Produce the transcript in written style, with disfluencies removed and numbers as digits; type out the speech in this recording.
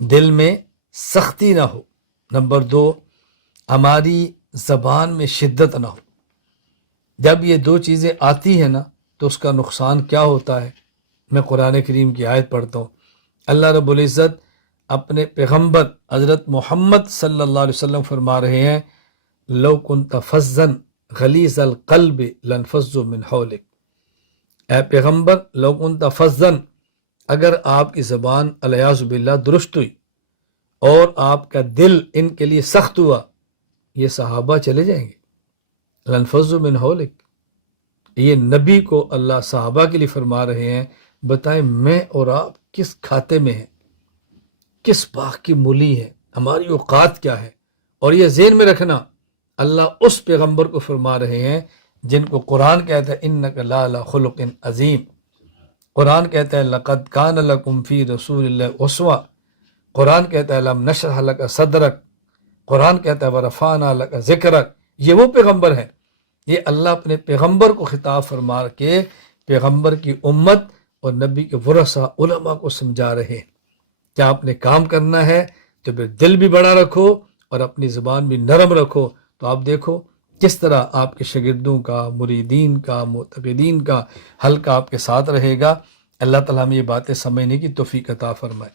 دل میں سختی نہ ہو، نمبر 2 ہماری زبان میں شدت نہ ہو۔ جب یہ 2 چیزیں آتی ہیں نا تو اس کا نقصان کیا ہوتا ہے؟ میں قرآن کریم کی آیت پڑھتا ہوں۔ اللہ رب العزت اپنے پیغمبر حضرت محمد صلی اللہ علیہ وسلم فرما رہے ہیں لو کنت فظا غلیظ القلب لانفضوا من حولک، اے پیغمبر لو کنت فظا، اگر آپ کی زبان علیاذ باللہ درست ہوئی اور آپ کا دل ان کے لیے سخت ہوا، یہ صحابہ چلے جائیں گے۔ لانفضوا من حولک، یہ نبی کو اللہ صحابہ کے لیے فرما رہے ہیں، بتائیں میں اور آپ کس کھاتے میں ہیں، کس باغ کی مولی ہے، ہماری اوقات کیا ہے۔ اور یہ ذہن میں رکھنا اللہ اس پیغمبر کو فرما رہے ہیں جن کو قرآن کہتا ہے انک لعلی خلق عظیم، قرآن کہتا ہے لقد کان لکم فی رسول اللہ اسوہ، قرآن کہتا ہے لم نشرح لک صدرک، قرآن کہتا ہے ورفعنا لک ذکرک۔ یہ وہ پیغمبر ہیں، یہ اللہ اپنے پیغمبر کو خطاب فرما کے پیغمبر کی امت اور نبی کے ورثہ علماء کو سمجھا رہے ہیں کیا آپ نے کام کرنا ہے تو پھر دل بھی بڑا رکھو اور اپنی زبان بھی نرم رکھو، تو آپ دیکھو کس طرح آپ کے شاگردوں کا، مریدین کا، معتقدین کا حلقہ آپ کے ساتھ رہے گا۔ اللہ تعالیٰ ہمیں یہ باتیں سمجھنے کی توفیق عطا فرمائے۔